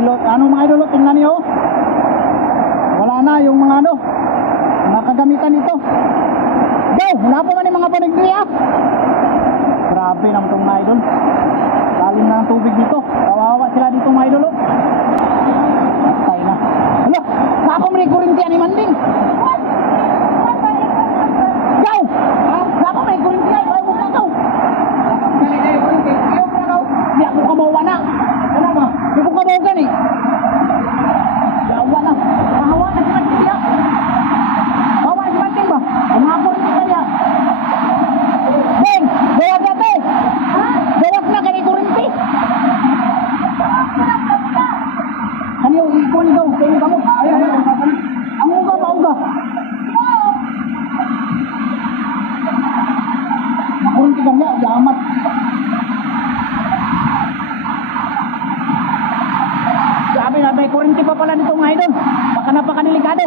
silot. Ano mga idol, tingnan niyo. Wala na yung mga ano, mga kagamitan nito. Go, wala po man yung mga panigdi ah. Grabe naman itong mga idol. Lalim na ng tubig dito. Kawawa sila dito mga idol. Patay na. Hala, napa man yung kurinti ni Manding. Go! Napa man yung kurinti ay huwag na ito. Di ako kamawa na. Ano ba? Di ko kamawa gani. Kawawa na. Kahawa na si Manding siya. Kawawa na si Manding ba? Umabot na niya. Beng! Gawag na ito! Gawag na kani kurinti! Kaniyo, ikon daw. Kaya kamo. Ang uga pa, uga. Kurinti kanya, yamat. Sabi na, may kurinti pa pala nito mga idol. Baka napakadelikado.